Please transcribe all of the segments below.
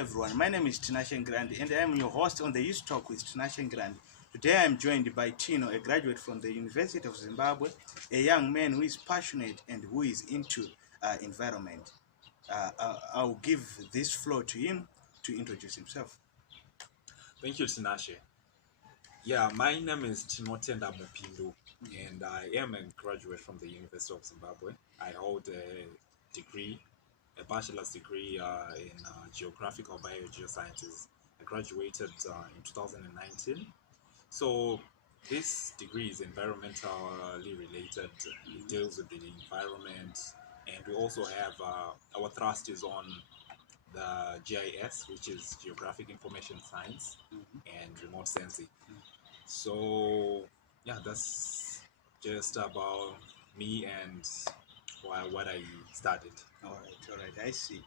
everyone. My name is TINASHE and I am your host on the Youth Talk with TINASHE. Today I am joined by Tino, a graduate from the University of Zimbabwe, a young man who is passionate and who is into environment. I'll give this floor to him to introduce himself. Thank you, Tinashe. Yeah, my name is TINO MUPINDU, and I am a graduate from the University of Zimbabwe. I hold a bachelor's degree in geographical biogeosciences. I graduated in 2019. So this degree is environmentally related. It deals with the environment, and we also have our thrust is on the GIS, which is Geographic Information Science, and remote sensing. So yeah, that's just about me and what I studied. All right, I see.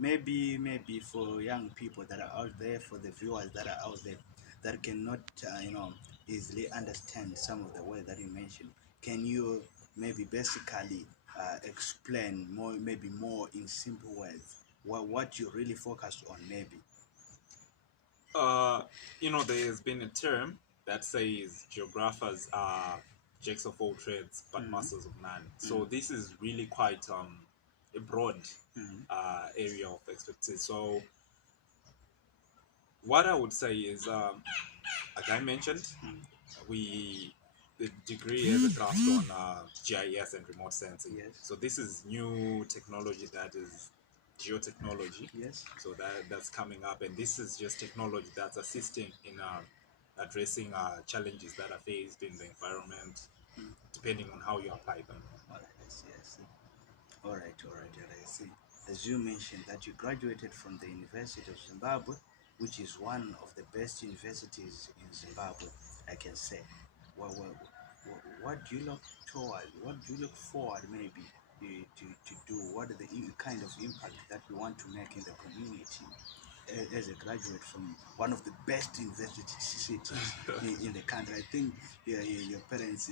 Maybe for young people that are out there, for the viewers that are out there, that cannot, easily understand some of the words that you mentioned. Can you maybe basically explain maybe more in simple words, what you really focused on, maybe? Uh, there's been a term that says geographers are jacks of all trades but masters of none. So this is really quite a broad area of expertise. So what I would say is, like I mentioned, the degree has a thrust on GIS and remote sensing. Yes. So this is new technology that is geotechnology. Yes. So that's coming up, and this is just technology that's assisting in addressing challenges that are faced in the environment, depending on how you apply them. All right, I see. All right, I see. As you mentioned that you graduated from the University of Zimbabwe, which is one of the best universities in Zimbabwe, I can say. What do you look toward? What do you look forward, maybe, to do? What are the kind of impact that you want to make in the community as a graduate from one of the best university cities in the country? I think your parents,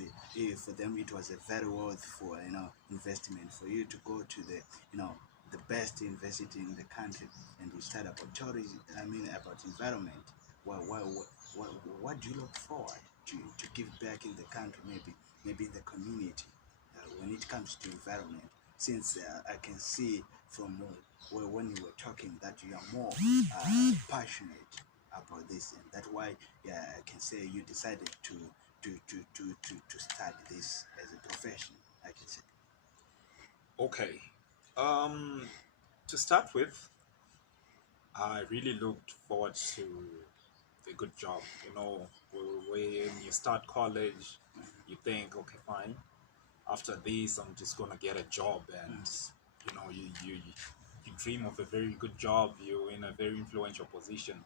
for them, it was a very worthwhile, investment for you to go to the best university in the country and you start about tourism. About environment. What do you look forward to give back in the country, maybe in the community, when it comes to environment? Since I can see from when you were talking that you are more passionate about this, and that's why I can say you decided to start this as a profession, I can say. Okay. To start with, I really looked forward to a good job. When you start college, you think, okay, fine. After this, I'm just gonna get a job, and you dream of a very good job. You're in a very influential position,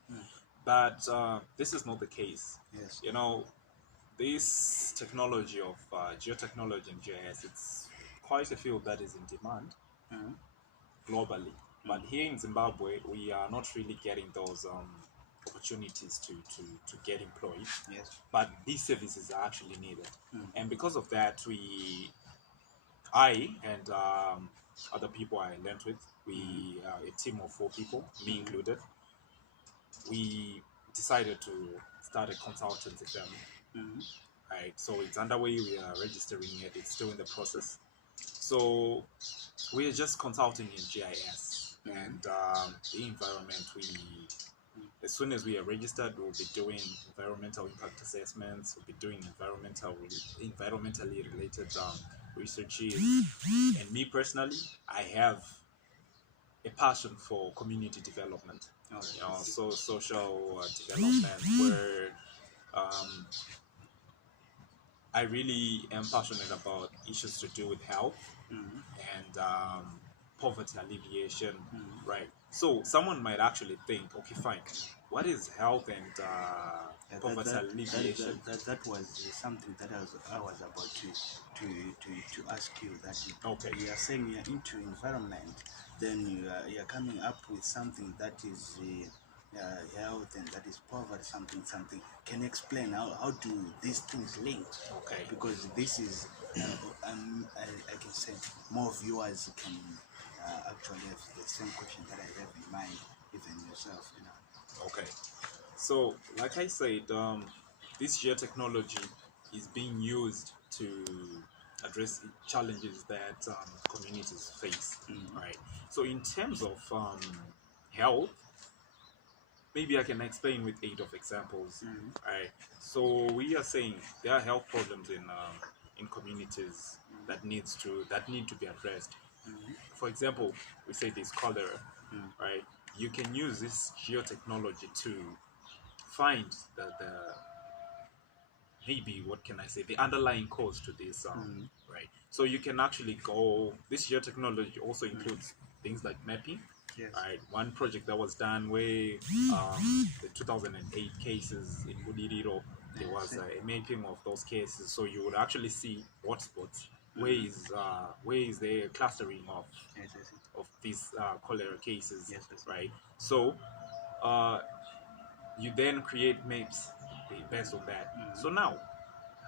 but this is not the case. Yes. This technology of geotechnology and GIS, it's quite a field that is in demand globally. But here in Zimbabwe, we are not really getting those opportunities to get employed. Yes. But these services are actually needed. And because of that, I and other people I learned with, we a team of 4 people, me included, we decided to start a consultancy firm. Right, so it's underway, we are registering it, it's still in the process. So we are just consulting in GIS and the environment. As soon as we are registered, we'll be doing environmental impact assessments, we'll be doing environmentally related researches. And me personally, I have a passion for community development, so social development, where I really am passionate about issues to do with health and poverty alleviation, right? So someone might actually think, okay, fine, what is health and poverty alleviation? That was something that I was about to ask you. That Okay. You are saying you're into environment, then you're coming up with something that is health and that is poverty, something. Can you explain how do these things link? Okay. Because this is I can say more viewers can actually have the same question that I have in mind, even yourself. So, like I said, this geotechnology is being used to address challenges that communities face. Right. So, in terms of health, maybe I can explain with 8 of examples. Right. So, we are saying there are health problems in communities that need to be addressed. For example, we say there's cholera. Right. You can use this geotechnology to find the maybe what can I say, the underlying cause to this right. So you can actually go, this geotechnology also includes things like mapping. Yes. Right, one project that was done where the 2008 cases in Budiriro, there was a mapping of those cases, so you would actually see hotspots, where is the clustering Yes, I see. of these cholera cases. Yes, I see. Right. So uh, you then create maps based on that. So now,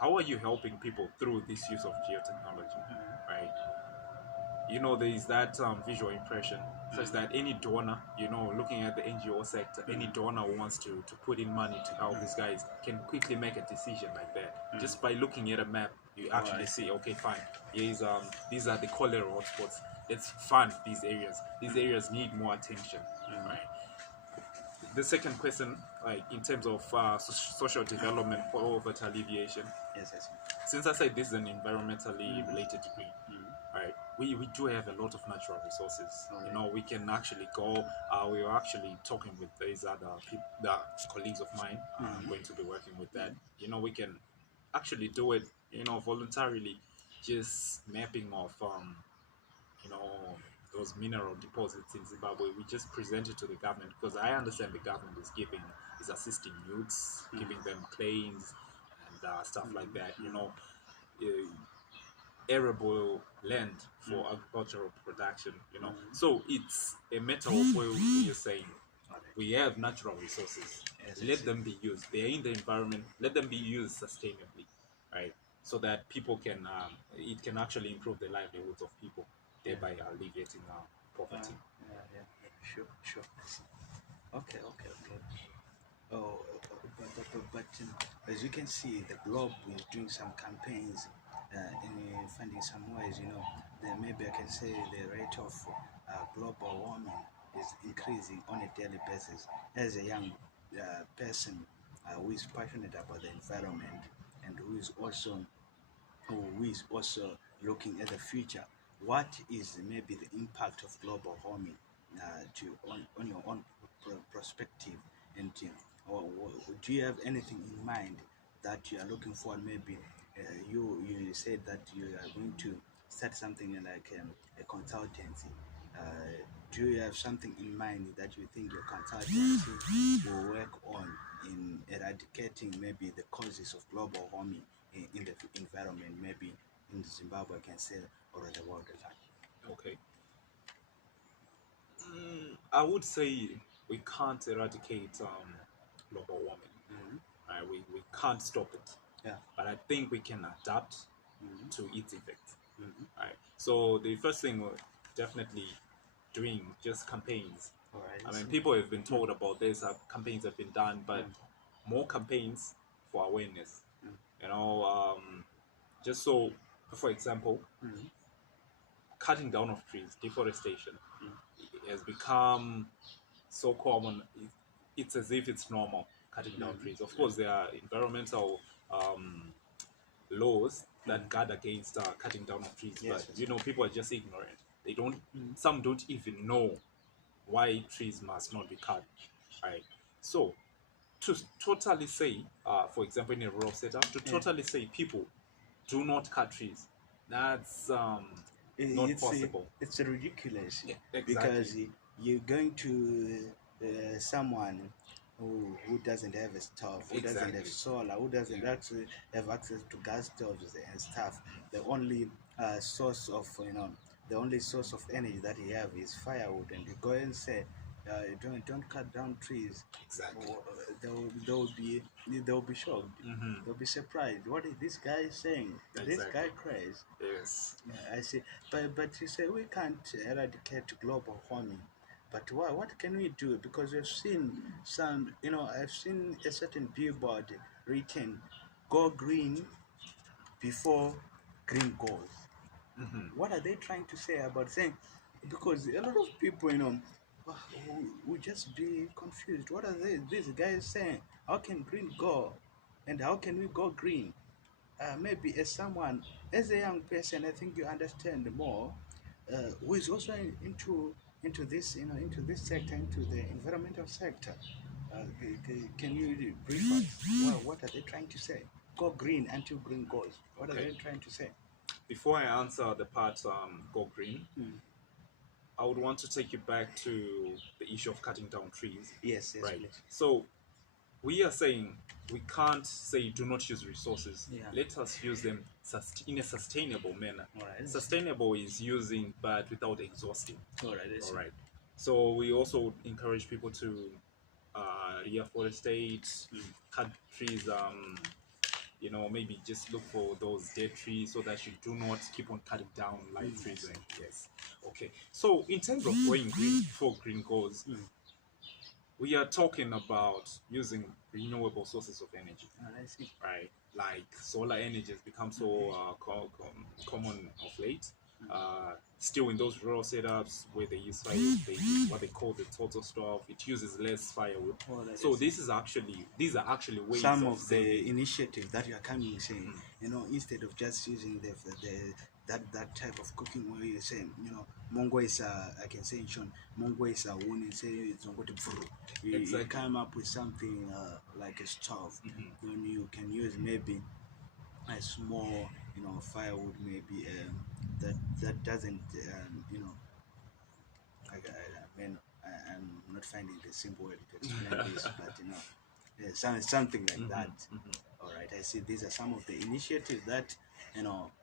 how are you helping people through this use of geotechnology? Right. You know, there is that visual impression, such that any donor, you know, looking at the NGO sector, any donor who wants to put in money to help these guys can quickly make a decision like that. Just by looking at a map, you actually see, okay, fine, here's, these are the cholera hotspots. Let's fund these areas. These areas need more attention. Right. The second question, like in terms of social development for poverty alleviation, Yes, I see. since I said this is an environmentally related degree, right? We do have a lot of natural resources. You know, we can actually go. We are actually talking with these other people, the colleagues of mine. I'm going to be working with that. You know, we can actually do it. You know, voluntarily, just mapping of you know, those mineral deposits in Zimbabwe. We just present it to the government, because I understand the government is assisting youths, giving them claims and stuff like that. You know, arable land for agricultural production. You know, so it's a matter of where you're saying we have natural resources. Yes, Let them be used. They are in the environment. Let them be used sustainably, right? So that people can, it can actually improve the livelihoods of people, thereby alleviating poverty. Sure, sure. I see. Okay, okay, okay. Oh, as you can see, the globe is doing some campaigns in finding some ways. You know, maybe I can say the rate of global warming is increasing on a daily basis. As a young person who is passionate about the environment and who is also looking at the future, what is maybe the impact of global warming on your own perspective? And do you have anything in mind that you are looking for? Maybe you said that you are going to start something like a consultancy. Do you have something in mind that you think your consultancy will work on in eradicating maybe the causes of global warming in the environment, maybe in Zimbabwe, I can say, or the world at large? Okay. I would say we can't eradicate global warming. We can't stop it. Yeah. But I think we can adapt to its effects. Right. So the first thing we're definitely doing just campaigns. All right. I mean, people have been told about this. Campaigns have been done, but more campaigns for awareness. You know, just so, for example, cutting down of trees, deforestation, has become so common. It's as if it's normal, cutting down trees. Of course, there are environmental laws that guard against cutting down of trees, Yes, but you know, people are just ignorant. They don't. Some don't even know why trees must not be cut. Right. So to totally say, for example, in a rural setup, to totally say people do not cut trees, that's not possible. It's ridiculous. Yeah, exactly. Because you're going to someone who doesn't have a stove, who doesn't have Exactly. solar, who doesn't actually have access to gas stoves and stuff. The only source of the only source of energy that he have is firewood, and you go and say, don't cut down trees. Exactly. They'll be shocked. They'll be surprised. What is this guy saying? This guy Exactly. crazy. Yes. Yeah, I see. But you say we can't eradicate global warming. But what can we do? Because we've seen some, I've seen a certain billboard written, "Go green before green goes." What are they trying to say about saying? Because a lot of people, who just be confused. What are these guys saying? How can green go? And how can we go green? Maybe as someone, as a young person, I think you understand more, who is also into this, into this sector, into the environmental sector. Can you brief us? What are they trying to say? Go green until green goes. What are Okay. they trying to say? Before I answer the part go green, Mm. I would want to take you back to the issue of cutting down trees. Yes, Right. please. So we are saying we can't say do not use resources. Yeah. Let us use them in a sustainable manner. All right. Sustainable is using, but without exhausting. All right. All right. So we also encourage people to reforestate, cut trees. Maybe just look for those dead trees so that you do not keep on cutting down live trees. And yes. Okay. So in terms of going green before green goes, we are talking about using renewable sources of energy, I see. right? Like solar energy has become so common of late. Still in those rural setups where they use fire, they use what they call the total stove. It uses less firewood. So these are actually ways Some of of saving. the initiatives that you are coming saying, instead of just using the that type of cooking where you say, Mongo is I can say in Sean, Mongo is a one and say it's not going to you Exactly. come up with something like a stove. When you can use maybe a small, firewood, maybe that doesn't, I'm not finding the simple way to explain this, but something like that. All right, I see these are some of the initiatives that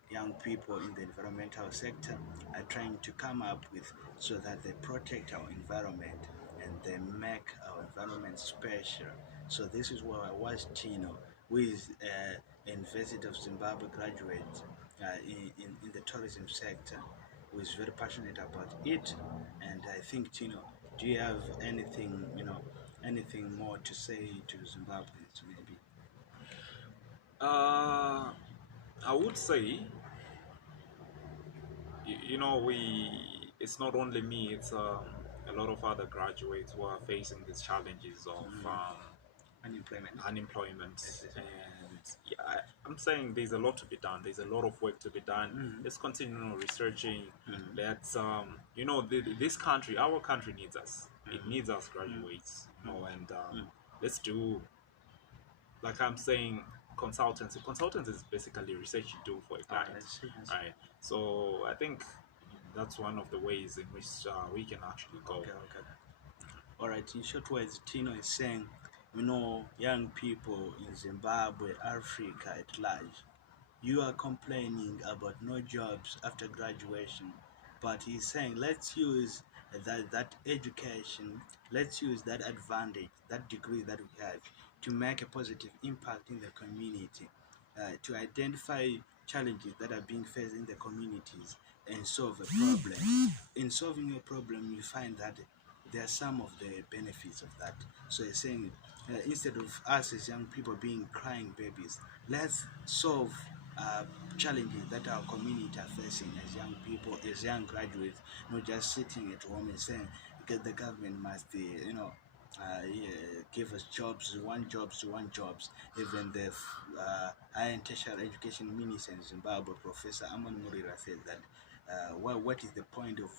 young people in the environmental sector are trying to come up with, so that they protect our environment and they make our environment special. So this is where I was Tino, who is a University of Zimbabwe graduate in the tourism sector, who is very passionate about it. And I think, Tino, do you have anything, anything more to say to Zimbabweans, maybe? I would say, it's not only me, it's a lot of other graduates who are facing these challenges of unemployment. And yeah, I'm saying there's a lot to be done. There's a lot of work to be done. Let's continue researching. Let's this country, our country needs us. It needs us graduates. And let's do, like I'm saying, consultancy. Consultancy is basically research you do for a client, right? So I think that's one of the ways in which we can actually go. Okay. All right. In short words, Tino is saying, young people in Zimbabwe, Africa at large, you are complaining about no jobs after graduation, but he's saying let's use that education, let's use that advantage, that degree that we have, to make a positive impact in the community, to identify challenges that are being faced in the communities and solve a problem. In solving a problem, you find that there are some of the benefits of that. So he's saying, instead of us as young people being crying babies, let's solve challenges that our community are facing as young people, as young graduates, not just sitting at home and saying, because the government must, give us jobs. Even the higher and tertiary education minister in Zimbabwe, Professor Amon Murira, said that what is the point of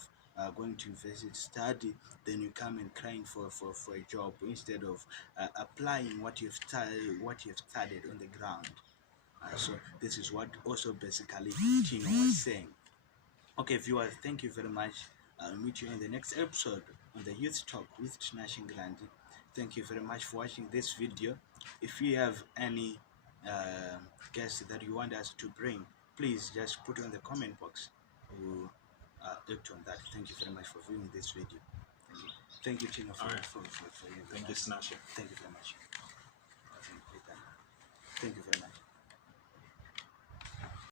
going to university to study, then you come and crying for a job, instead of applying what you've studied on the ground. So this is what also basically Tino was saying. Okay, viewers, thank you very much. I'll meet you in the next episode on the Youth Talk with TINASHE NGIRANDI. Thank you very much for watching this video. If you have any guests that you want us to bring, please just put it in the comment box. We'll act on that. Thank you very much for viewing this video. Thank you, Tino, for Thank you, TINASHE. Thank you very much. Thank you very much.